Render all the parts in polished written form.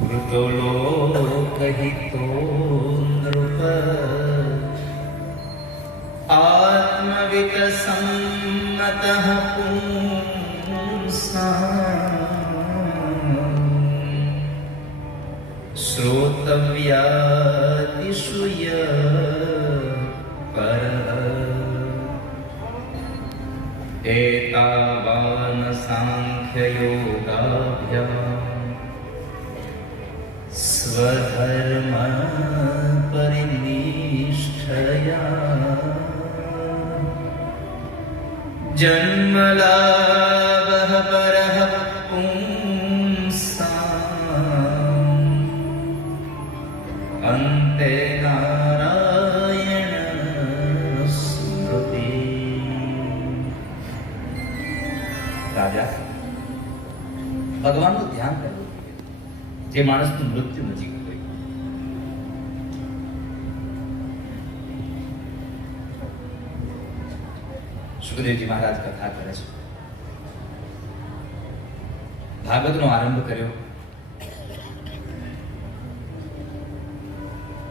વૃતોલોકહિતો નૃપ આત્મવિતસમ્મતઃ પુંસાં શ્રોતવ્યાદિષુ एतावान सांख्ययोगाभ्याम स्वधर्म परिनिष्ठया जन्मलाभः परः पुंसाम् अन्ते ભગવાનનું ધ્યાન કરવું જે માણસનું મૃત્યુ નજીક હોય. સુખદેવજી મહારાજ કથા કરે છે. ભાગવતનો આરંભ કર્યો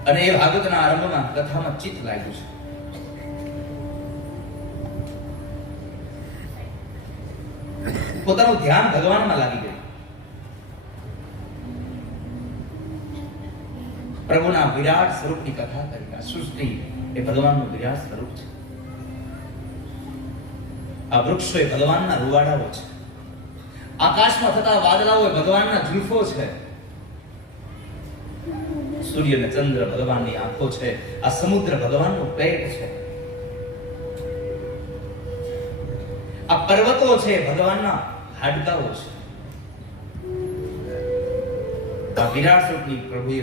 અને એ ભાગવતના આરંભમાં કથામાં ચિત્ત લાગ્યું છે. પોતાનું ધ્યાન ભગવાનમાં લાગી ગયું. પ્રભુના વિરાટ સ્વરૂપની કથા કરી. આ સૃષ્ટિ એ ભગવાનનું વિરાટ સ્વરૂપ છે. આ વૃક્ષો એ ભગવાનના રૂવાડાઓ છે. આકાશમાં થતા વાદળાઓ એ ભગવાનના જુલ્ફો છે. સૂર્ય અને ચંદ્ર ભગવાનની આંખો છે. આ સમુદ્ર ભગવાનનું પેટ છે. આ પર્વતો છે ભગવાનના હાડકાઓ છે. આ વિરાટ સ્વરૂપની પ્રભુએ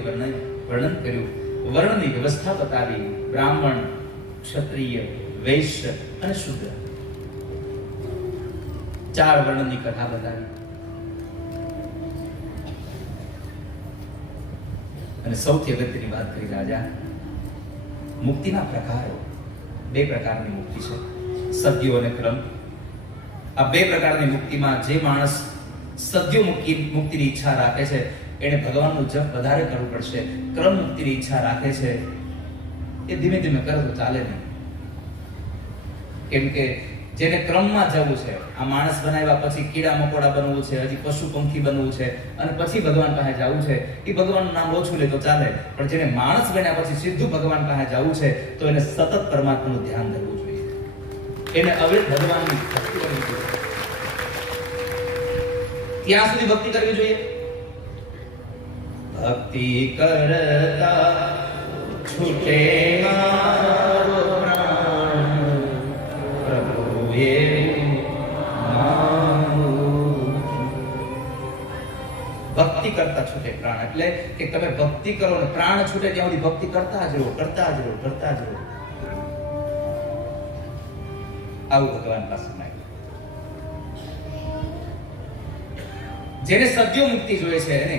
વર્ણન કર્યું. વર્ણની વ્યવસ્થા બતાવી. બ્રાહ્મણ, ક્ષત્રિય, વૈશ્ય અને શૂદ્ર, ચાર વર્ણની કથા બતાવી. અને સૌથી અગત્યની વાત કરી રાજા, મુક્તિના પ્રકારો. બે પ્રકારની મુક્તિ છે, સદ્યો અને ક્રમ. આ બે પ્રકારની મુક્તિમાં જે માણસ સદ્યો મુક્તિની ઈચ્છા રાખે છે એને ભગવાનનું જપ વધારે કરવું પડશે. ક્રમ મુક્તિની ઈચ્છા રાખે છે એ ધીમે ધીમે કરે તો ચાલે નહીં. કેમ કે જેને ક્રમમાં જવું છે, આ માણસ બનાવ્યા પછી કીડા મકોડા બનવું છે, હજી પશુ પંખી બનવું છે અને પછી ભગવાન પાસે જવું છે, એ ભગવાનનું નામ ઓછું લે તો ચાલે. પણ જેને માણસ બન્યા પછી સીધું ભગવાન પાસે જવું છે તો એને સતત પરમાત્માનું ધ્યાન ધરવું જોઈએ. એને અવિરત ભગવાનની ભક્તિ કરવી જોઈએ. ત્યાં સુધી ભક્તિ કરવી જોઈએ. ભક્તિ કરતા છૂટે મારો પ્રાણ, પ્રભુએ મારું. ભક્તિ કરતા છૂટે પ્રાણ એટલે કે તમે ભક્તિ કરો ને પ્રાણ છૂટે ત્યાં સુધી ભક્તિ કરતા જ રહો, કરતા જ રહો, કરતા જ રહો. આવું ભગવાન પાસે માંગ્યું. જેને સદ્યો મુક્તિ જોઈએ છે એને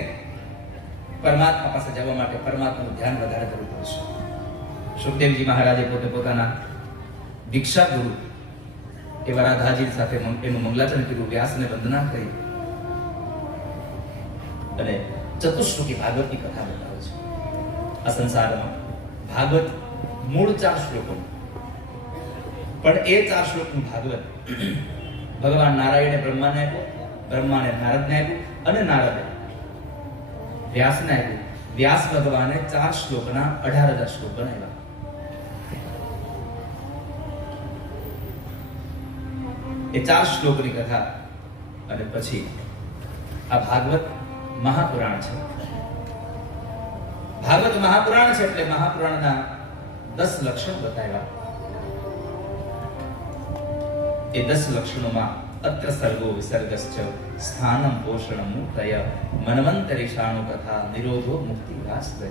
પરમાત્મા પાસે જવા માટે પરમાત્માનું ધ્યાન વધારે કરવું પડશે. સુખદેવજી મહારાજે પોતે પોતાના દીક્ષા ગુરુ એવા રાધાજી સાથે એનું મંગલાચરણ કર્યું, વ્યાસને વંદના કરી અને ચતુશ્લોકી ભાગવતની કથા બતાવે છે. આ સંસારમાં ભાગવત મૂળ 4 શ્લોકો, પણ એ 4 શ્લોકનું ભાગવત ભગવાન નારાયણે બ્રહ્માને આપ્યો, બ્રહ્માને નારદને આપ્યું અને નારદે વ્યાસને આપ્યું. વ્યાસ ભગવાને 4 શ્લોકના 18,000 શ્લોક બનાવ્યા. એ 4 શ્લોકની કથા અને પછી આ ભાગવત મહાપુરાણ છે. ભાગવત મહાપુરાણ છે એટલે મહાપુરાણના 10 લક્ષણ બતાવ્યા. એ 10 લક્ષણોમાં અત્ર સર્ગો વિસર્ગશ્ચ સ્થાનમ પોષણમ મુક્તય મન્વંતરિષાણુ કથા નિરોધો મુક્તિ વાસ્તવ.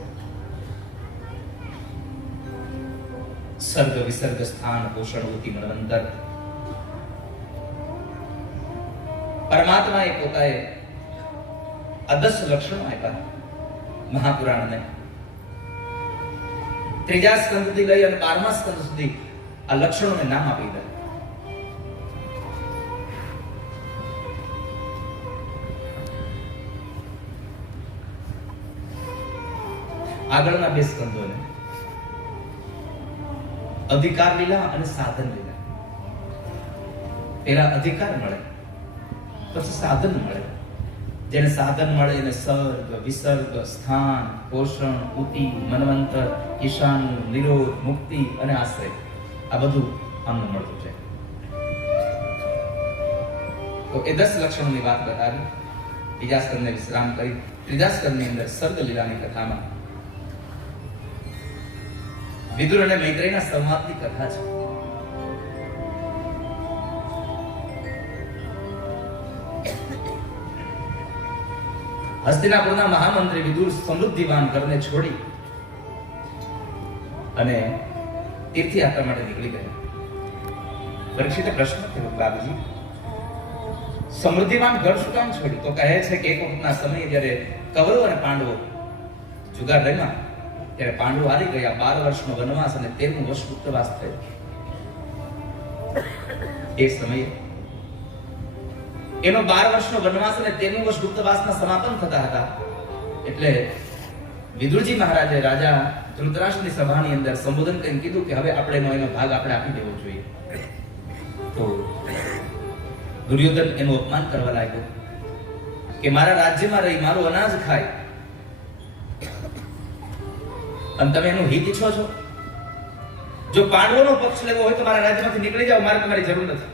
સર્ગ વિસર્ગ સ્થાન પોષણ ઉતિ મન્વંતર. પરમાત્માએ પોતાએ આ 10 લક્ષણો આપ્યા મહાપુરાણને. 3જા સ્કંદથી લઈ અને 12મા સ્કંદ સુધી આ લક્ષણોને નામ આપી દીધા. આગળના બે સ્કંદોને અધિકાર લીલા અને સાધન લીલા. પેલા અધિકાર મળે, પછી સાધન મળે. જેને સાધન મળે એને સર્ગ, વિસર્ગ, સ્થાન, પોષણ, ઉતિ, મનવંતર, ઈશાન, નિરોધ, મુક્તિ અને આશ્રય, આ બધું આમને મળતું છે. તો એ 10 લક્ષણોની વાત બતાવી. બીજા સ્કંદને વિશ્રામ કરી ત્રીજા સ્કંદની અંદર સર્ગ લીલાની કથામાં વિદુર અને મૈત્રેયના સંવાદની કથા છે. હસ્તિનાપુરના મહામંત્રી વિદુર સમૃદ્ધિવાન ઘરને છોડી અને તીર્થયાત્રા માટે નીકળી ગયા. પરીક્ષિતે પ્રશ્ન કર્યો, બાબુજી, સમૃદ્ધિવાન ઘર શું કામ છોડ્યું? તો કહે છે કે એક વખતના સમયે જ્યારે કૌરવો અને પાંડવો જુગાર રમ્યા ત્યારે પાંડવો હારી ગયા. 12 વર્ષનો વનવાસ અને 13મું વર્ષ ગુપ્તવાસ થયો. એ સમયે એનો 12 વર્ષનો વનવાસ અને 13મું વર્ષ ગુપ્તવાસના સમાપન થતા હતા. એટલે વિદુરજી મહારાજે રાજા ધૃતરાષ્ટ્રની સભાની અંદર સંબોધન કરીને કીધું કે હવે આપણે એનો ભાગ આપણે આપી દેવો જોઈએ. તો દુર્યોધન એનું અપમાન કરવા લાગ્યો કે મારા રાજ્યમાં રહી મારું અનાજ ખાય અને તમે એનું હિત ઈચ્છો છો? જો પાંડવોનો પક્ષ લેવો હોય તો મારા રાજ્યમાંથી નીકળી જાઓ, મારે તમારી જરૂર નથી.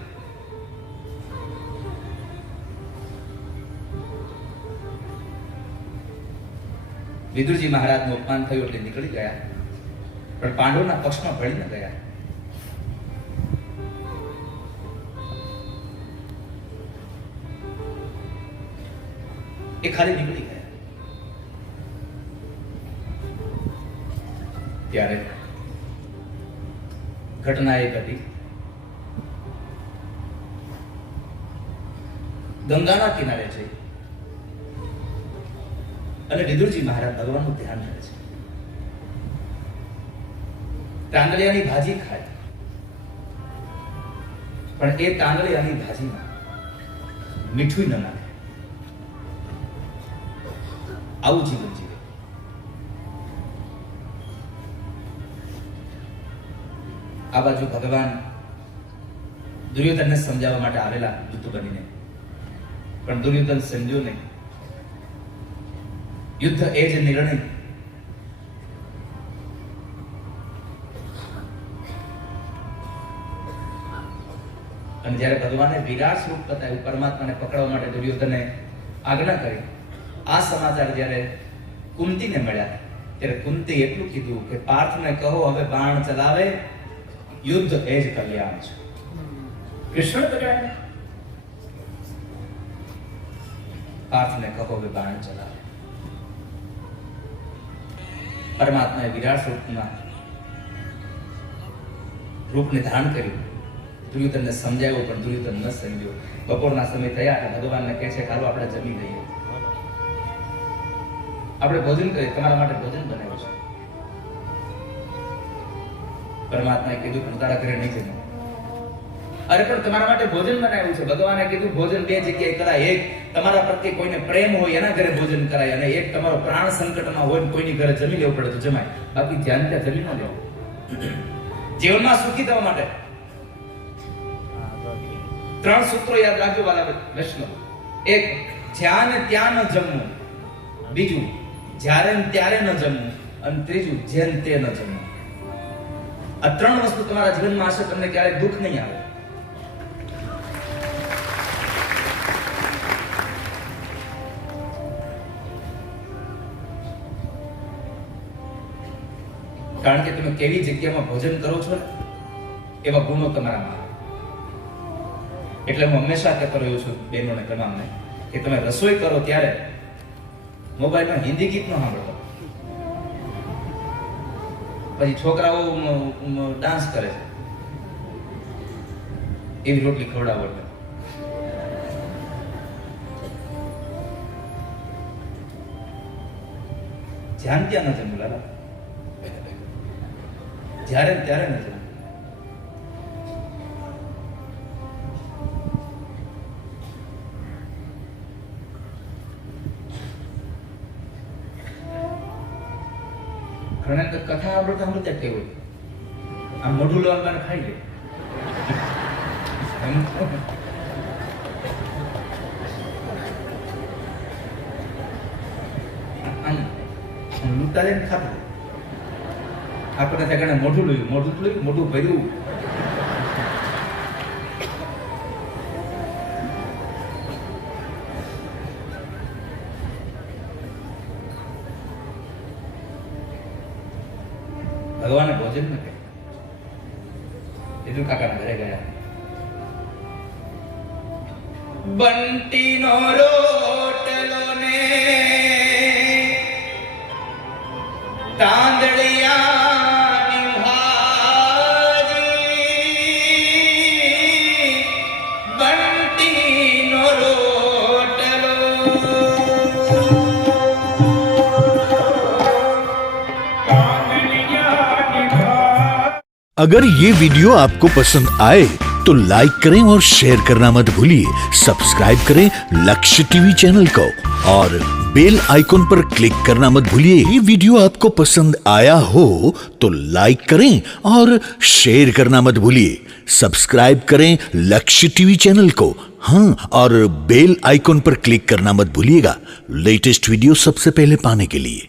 વિદુરજી મહારાજનું અપમાન થયું એટલે નીકળી ગયા, પણ પાંડવોના પક્ષમાં ભળી ન ગયા. એ ખાલી નીકળી ગયા. ત્યારે ઘટના એ ઘટી. ગંગાના કિનારે છે અને વિદુરજી મહારાજ ભગવાનનું ધ્યાન કરે છે. તાંદળિયાની ભાજી ખાય, પણ એ તાંદળિયાની ભાજીમાં મીઠું ન નાખે. આવું જીવન જીવે. આ બાજુ ભગવાન દુર્યોધનને સમજાવવા માટે આવેલા યુદ્ધ બનીને, પણ દુર્યોધન સમજ્યો નહીં. યુદ્ધ એ જ નિર્ણય. અને જ્યારે ભગવાને વિરાટ સ્વરૂપ બતાવ્યું, પરમાત્માને પકડવા માટે દુર્યોધને આજ્ઞા કરી. આ સમાચાર જ્યારે કુંતીને મળ્યા ત્યારે કુંતી એટલું કીધું કે પાર્થને કહો હવે બાણ ચલાવે, યુદ્ધ એ જ કલ્યાણ છે. કૃષ્ણ પકડાય, પાર્થને કહો હવે બાણ ચલાવે. પરમાત્માએ વિરાટ સ્વરૂપમાં રૂપને ધારણ કર્યું. દુર્યોધનને સમજાવ્યો પણ દુર્યોધન ન સમજ્યો. બપોરના સમય થયા હતા, ભગવાનને કહે છે ચાલો આપણે જમી લઈએ, આપણે ભોજન કરીએ, તમારા માટે ભોજન બનાવ્યું છે. પરમાત્માએ કીધું પણ તારા ઘરે નહીં જમો. અરે પણ તમારા માટે ભોજન બનાવ્યું છે. ભગવાને કીધું ભોજન બે જગ્યાએ કરાય. એક તમારા પ્રત્યે કોઈને પ્રેમ હોય એના ઘરે ભોજન કરાય, અને એક તમારો પ્રાણ સંકટમાં હોય કોઈની ઘરે જમી લેવું પડે તો જમાય, બાકી ધ્યાન ત્યાં જમી ન લેવું. જીવનમાં સુખી થવા માટે 3 સૂત્રો યાદ રાખજો વાલા વૈષ્ણવ. એક, જ્યાં ને ત્યાં ન જમવું. બીજું, જ્યારે ને ત્યારે ન જમવું. અને ત્રીજું, જેન તે ન જમવું. આ 3 વસ્તુ તમારા જીવનમાં હશે, તમને ક્યારેય દુઃખ નહીં આવે. કારણ કે તમે કેવી જગ્યામાં ભોજન કરો છો ને એવા ગુણો તમારામાં આવે. એટલે હું હંમેશા કહેતો રહ્યો છું બહેનોને તમામને કે તમે રસોઈ કરો ત્યારે મોબાઈલમાં હિન્દી ગીત ન સાંભળો. પછી છોકરાઓ ડાન્સ કરે છે, એવી રોટલી ખવડાવો. ધ્યાન ત્યાં ન જમવું લાલા, જ્યારે ત્યારે ન જમવું. ઘણા તો કથા સાંભળતા ટેવ હોય, આમ મોઢું લોન ખાઈ લે. આમ લૂંટા લઈને ખાતું. આપણે ત્યાં મોઢું લોયું, મોઢું ભર્યું. ભગવાને ભોજન ન કર્યું. એટલું કાકાના ઘરે ગયા. બંટીનો રોટલો ને તાંદળિયાની ભાજી, બંટીનો રોટલો. अगर ये वीडियो आपको पसंद आए तो लाइक करें और शेयर करना मत भूलिए. सब्सक्राइब करें लक्ष्य टीवी चैनल को और बेल आइकॉन पर क्लिक करना मत भूलिए. ये वीडियो आपको पसंद आया हो तो लाइक करें और शेयर करना मत भूलिए. सब्सक्राइब करें लक्ष्य टीवी चैनल को, हाँ, और बेल आइकॉन पर क्लिक करना मत भूलिएगा लेटेस्ट वीडियो सबसे पहले पाने के लिए.